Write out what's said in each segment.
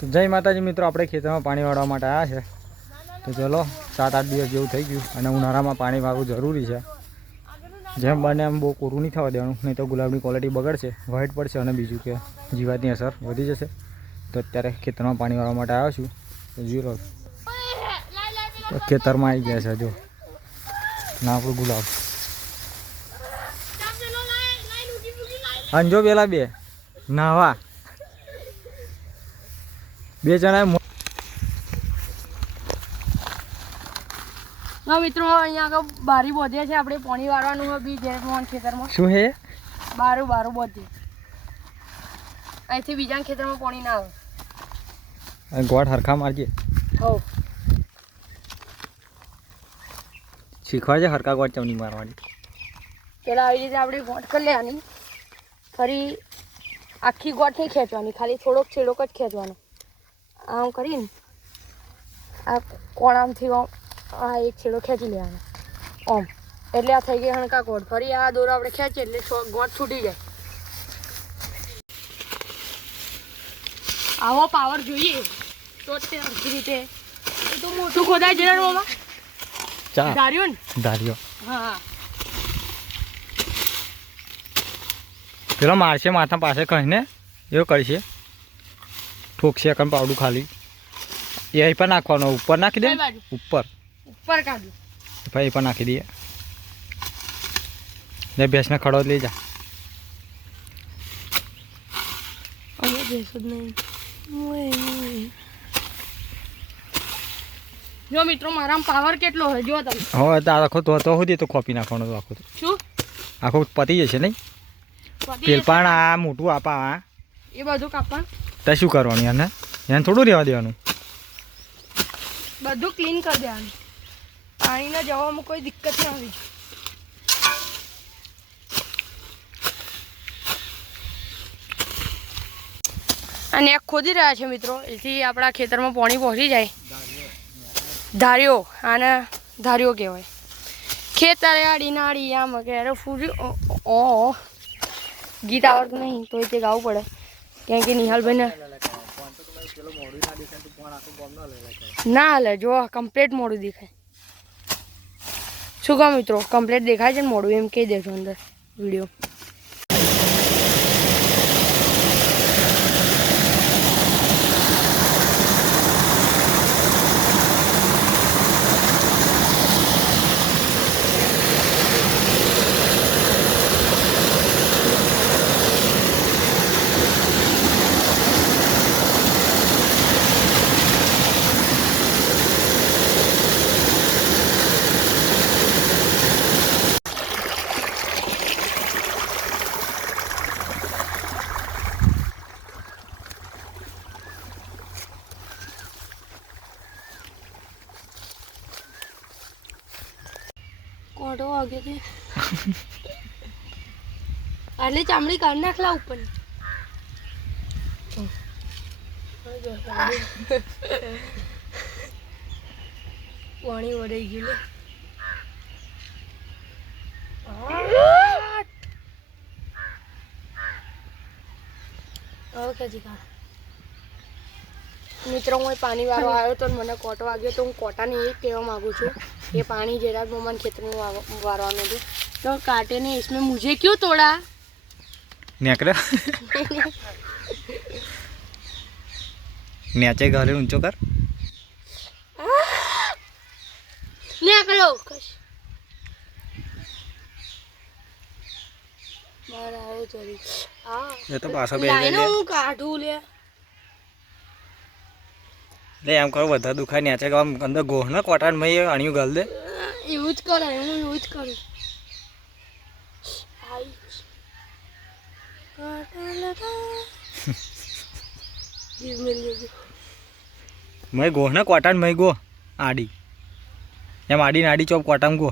તો જય માતાજી મિત્રો, આપણે ખેતરમાં પાણી વાળવા માટે આવ્યા છે. તો ચલો 7-8 દિવસ જેવું થઈ ગયું અને ઉનાળામાં પાણી વાળવું જરૂરી છે. જેમ બને એમ બહુ કોરું નહીં થવા દેવાનું, નહીં તો ગુલાબની ક્વોલિટી બગડશે, વ્હાઈટ પડશે અને બીજું કે જીવાતની અસર વધી જશે. તો અત્યારે ખેતરમાં પાણી વાળવા માટે આવ્યો છું. તો જોઈ લો, તો ખેતરમાં આવી ગયા છે જો ના આપણું ગુલાબ. અંજો પેલા બે નાવા બે જણા મિત્રો અહીંયા આગળ બારી બોધે છે. આપણે પાણી વાળવાનું હોય બી જેમ ખેતરમાં શું હે બારું બોધે. અહીંથી બીજા ખેતરમાં પાણી ના આવે. ગોળ હરખા મારજે. હો શીખવા છે હરખા ગોળ ચમની મારવાની. પેલા આવી રીતે આપણે ગોટ કરી લેવાની, ફરી આખી ગોટ નહીં ખેંચવાની, ખાલી થોડોક છેડોક જ ખેંચવાનો. આમ કરીને આ કોણામથી આ એક છેડો ખેંચી લેવાનો ઓમ, એટલે આ થઈ ગઈ હણકા ગોળ. ફરી આ દોરો આપણે ખેંચીએ એટલે ગોળ છૂટી જાય. આવો પાવર જોઈએ તો તે હરખી રીતે એ તો મોટું ખોદાય જરા ચા ધાર્યો ને ધાર્યો. હા પેલો મારશે માથા પાસે કહીને એવું કરશે, ઠોકશે કણ પાવડું ખાલી એ અહીં પર નાખવાનો. ઉપર નાખી દે, ઉપર કાઢું ભાઈ એ પણ નાખી દઈએ. ને ભેંસને ખડો લઈ જા. જો મિત્રો મારામાં પાવર કેટલો હોય જો તમે. હવે તો આખો તો સુધી તો ખોપી નાખવાનો તો આખો શું આખો પતી જશે નહીં. પેલ પણ આ મોટું આપા એ બધું કાપવા તો શું કરવાનું એને? એને થોડું રહેવા દેવાનું, બધું ક્લીન કરી દેવાનું. પાણીના જવામાં કોઈ દિક્કત ના આવી. અને એક ખોદી રહ્યા છે મિત્રો, એથી આપણા ખેતરમાં પાણી પહોંચી જાય. ધાર્યો, આને ધાર્યો કહેવાય. ખેતરે આડી નાડી આમ વગેરે ફૂર્યું. ઓ ગીત આવડતું નહીં તો તે ગાવું પડે, કેમ કે નિહાલભાઈને ના હાલે. જો કમ્પ્લેટ મોડું દેખાય. શું કહો મિત્રો, કમ્પ્લેટ દેખાય છે ને મોડું, એમ કહી દેજો અંદર વિડીયો. કોટો વાગે છે એટલે ચામડી કાઢી નાખલા ઉપર. પાણી વરાઈ ગયું. મિત્રો હું પાણી વાળો આવ્યો તો મને કોટો વાગ્યો, તો હું કોટાને એ કહેવા માગું છું કે पानी जरा मन खेत में वारवानो दे तो काटे ने इसमें मुझे क्यों तोड़ा नेकरे नीचे घरे ऊंचो कर नेकरो बाहर आओ चली ये तो पासा बे लाइनो हूं काटू ले एम करो बधा दुखा नीचे गाम अंदर गोह ना कोटान में अणियो गल दे यूज करे हूं यूज करू आई काटा लगा जीव मिल गई मैं गोह ना कोटान में गो आडी एम आडी नाडी चौप कोटाम गो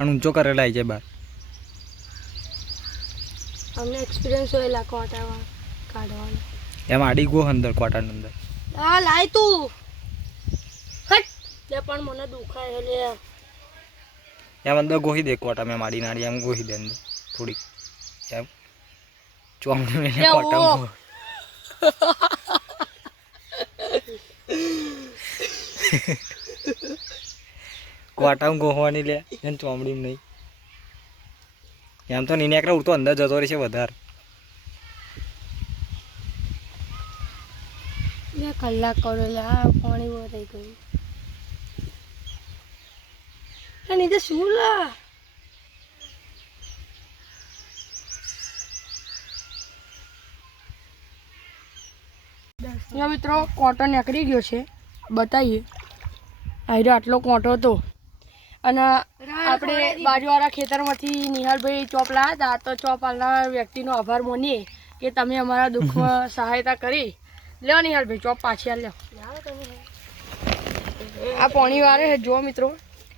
अन ऊंचो करेला आई जाए बार हमने एक्सपीरियंस होएला कोटावा काढवानो एम आडी गो अंदर कोटान अंदर आ लाय तू हट ले पण मने दुखाय है ले एम अंदर गोही दे कोटा में माडी नाडी एम गोही दे अंदर थोड़ी एम चोमने में कोटा કોટામાં ગોહવાની લે એને ચોમડીમાં નહીં એમ તો નહીં નીકળે ઉડતો અંદર જતો રહેશે વધારે 2 કલાક કરો એટલે આ પાણી બહુ થઈ ગયું અને તો શું લા મિત્રો કોટો નીકળી ગયો છે બતાવીએ આયરો આટલો કોટો હતો અને આપણે બાજુવાળા ખેતરમાંથી નિહાલભાઈ ચોપ લાવ્યા હતા તો ચોપ આલનાર વ્યક્તિનો આભાર માનીએ કે તમે અમારા દુઃખમાં સહાયતા કરી લ્યો નિહાલભાઈ ચોપ પાછી આ લ્યો આ પાણી વાળે જો મિત્રો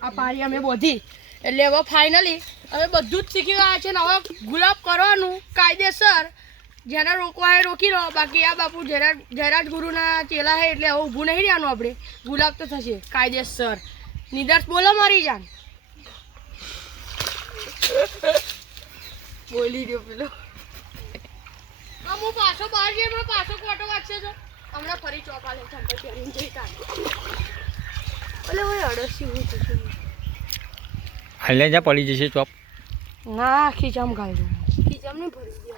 આ પાણી અમે બોધી એટલે હવે ફાઇનલી અમે બધું જ શીખી ગયા છે ને હવે ગુલાબ કરવાનું કાયદેસર જેને રોકવા હોય રોકી લો બાકી આ બાપુ જયરાજ ગુરુના ચેલા હે એટલે હવે ઊભું નહીં રહેવાનું આપણે ગુલાબ તો થશે કાયદેસર નિદર્શ બોલો મારી જાન બોલી દો પેલો હું પાછો બહાર જઈ હમણાં પાછો કોટો વાગશે તો હમણાં ફરી ચોપાલે ચંપલ પહેરીને જઈ કાઢ એટલે ભાઈ અડસી હું થશે હાલે જા પડી જશે ચોપ ના ખીચામ ગાળી ખીચામ નહીં ભરી દે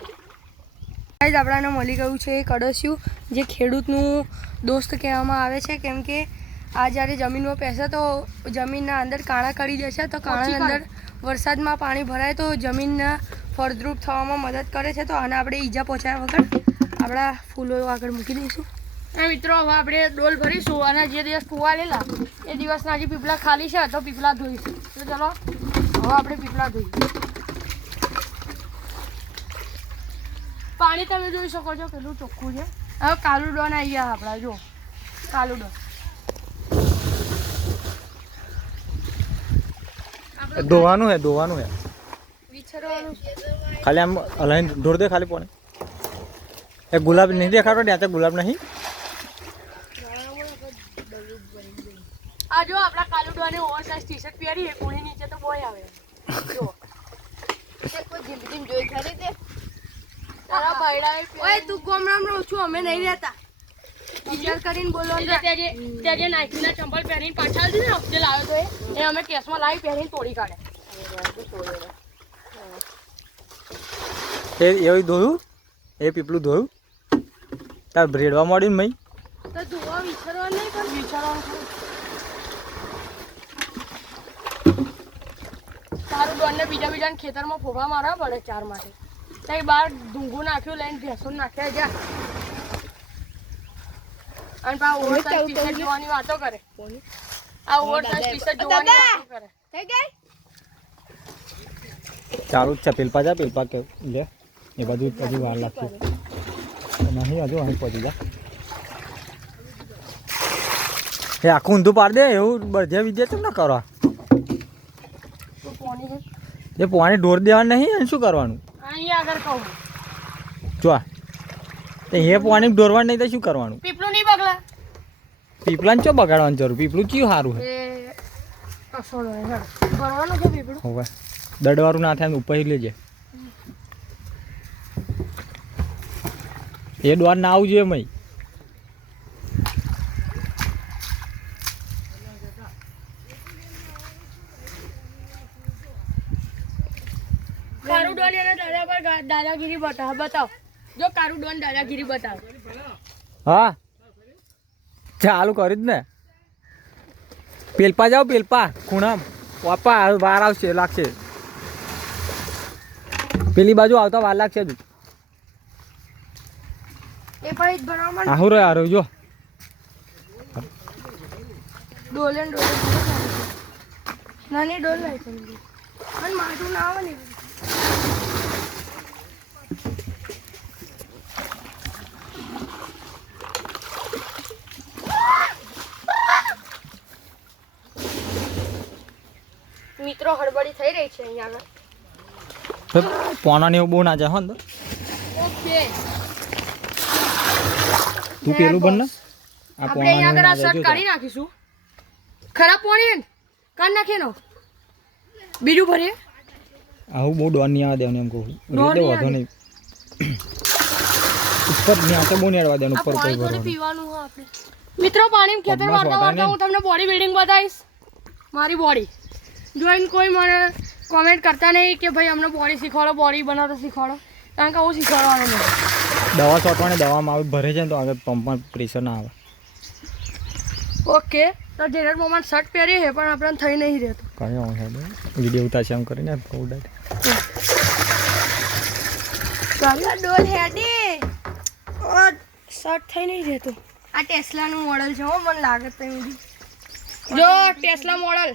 ગાઈઝ આપણાને મળી ગયું છે એક અડસ્યું જે ખેડૂતનું દોસ્ત કહેવામાં આવે છે કેમ કે આ જ્યારે જમીનમાં પહેશે તો જમીનના અંદર કાણા કરી દેશે તો કાણાની અંદર વરસાદમાં પાણી ભરાય તો જમીનના ફળદ્રુપ થવામાં મદદ કરે છે તો આને આપણે ઈજા પહોંચાડ્યા વગર આપણા ફૂલો આગળ મૂકી દઈશું મિત્રો હવે આપણે ડોલ ભરીશું અને જે દિવસ કૂવા લેલા એ દિવસના હજી પીપળા ખાલી છે તો પીપળા ધોઈશું તો ચલો હવે આપણે પીપળા ધોઈએ પાણી તમે જોઈ શકો છો કેટલું ચોખ્ખું છે હવે કાલું ડોન આવી ગયા આપણા જો કાલું ડોન ધોવાનું હે વિછરવાનું ખાલી આમ હલાઈને ઢોર દે ખાલી પોણે એ ગુલાબ નહીં દેખાડો ત્યાં તો ગુલાબ નહીં આ જો આપણા કાલુ ડોને ઓવરસાઇઝ ટી-શર્ટ પહેરી છે કોણી નીચે તો બોય આવે જો તે કોઈ જીમ જોઈ ખરી દે તારા ભાઈડાએ ઓય તું ગોમરામ રહું છું અમે નહીં રહેતા વિચાર કરીને બોલો તે જે નાઈકીના ચંપલ પહેરીને પાછા આવી દીધો જે લાવ્યો તો એ અમે કેસમાં લાવી પહેરીને તોડી કાઢે એ એવું ધોયું એ પીપલું ધોયું તાર બ્રેડવા મળ્યું મય તો ધોવા વિચારવા નહીં પણ વિચારવાનું તારું ડોનને બીજા ખેતરમાં ફોફા મારવા પડે ચાર માટે તઈ બહાર ડુંગું નાખ્યું લઈને ભેંસો નાખ્યા જા અને પા ઓવરસાઇઝ ટી-શર્ટ જોવાની વાતો કરે આ ઓવરસાઇઝ ટી-શર્ટ જોવાની વાતો કરે થઈ ગઈ ચાલુ જ છે પેલપા જા પેલપા કે લે એ બધું હજુ વાર લાગશે નહીં હજુ અહીં પહોંચી જા એ આખું ઊંધું પાડ દે એવું બધે વિદ્યા કેમ ના કરો એ પાણી ઢોર દેવાનું નહીં એને શું કરવાનું અહીંયા આગળ કહું જો એ પાણી ઢોરવાનું નહીં તો શું કરવાનું પીપળું નહીં બગલા પીપળાને ચો બગાડવાનું જરૂર પીપળું કયું સારું છે ભરવાનું છે પીપળું હવે દડવાળું ના થાય ઉપર લેજે એ ડોર ના આવવું જોઈએ મય કારું ડોન એના દાદા પર દાદાગીરી બતાવ જો કારું ડોન દાદાગીરી બતાવ હા ચાલુ કર્યું જ ને પેલપા જાઓ પેલપા ખૂણા પપ્પા વાર આવશે લાગશે પેલી બાજુ આવતા વાર લાગશે હજુ એ પણ જ ભરવામાં આહું રહ્યો જો ડોલે નાની ડોલ લાવી તમને અને માટું ના આવે ને મિત્રો હડબડી થઈ રહી છે અહીંયા પોના ને એવું બહુ ના જાય હો અંદર ઓકે તું પેલું બન ને આ આપણે અહીંયા આગળ આ શર્ટ કાઢી નાખીશું ખરાબ પાણી કાઢ નાખીએ નો બીજું ભરીએ આવું બહુ ડોન નહીં આવવા દેવાનું એમ કહું એટલે વધો નહીં ઉપર નહીં આવતા બહુ નહીં આવવા દેવાનું ઉપર કોઈ ભરવાનું પીવાનું હોય આપણે મિત્રો પાણી ખેતર પગમાં વાળતા સોટા વાળતા હું તમને બોડી બિલ્ડિંગ બતાવીશ મારી બોડી જોઈને કોઈ મને કોમેન્ટ કરતા નહીં કે ભાઈ અમને બોડી શીખવાડો બોડી બનાવતા શીખવાડો કારણ કે હું શીખવાડવાનું નહીં દવા છોટવાની દવામાં આવે ભરે છે ને તો આગળ પંપમાં પ્રેશર ના આવે. ઓકે તો જેરડ મોમાં શર્ટ પહેરી છે પણ આપણને થઈ નહીં રહેતું કઈ આવું છે વિડીયો ઉતારશે એમ કરીને ઉડાડ ડોલ હેડી શર્ટ થઈ નહીં રહેતું આ ટેસ્લાનું મોડલ છે હો મને લાગે તો જો ટેસ્લા મોડલ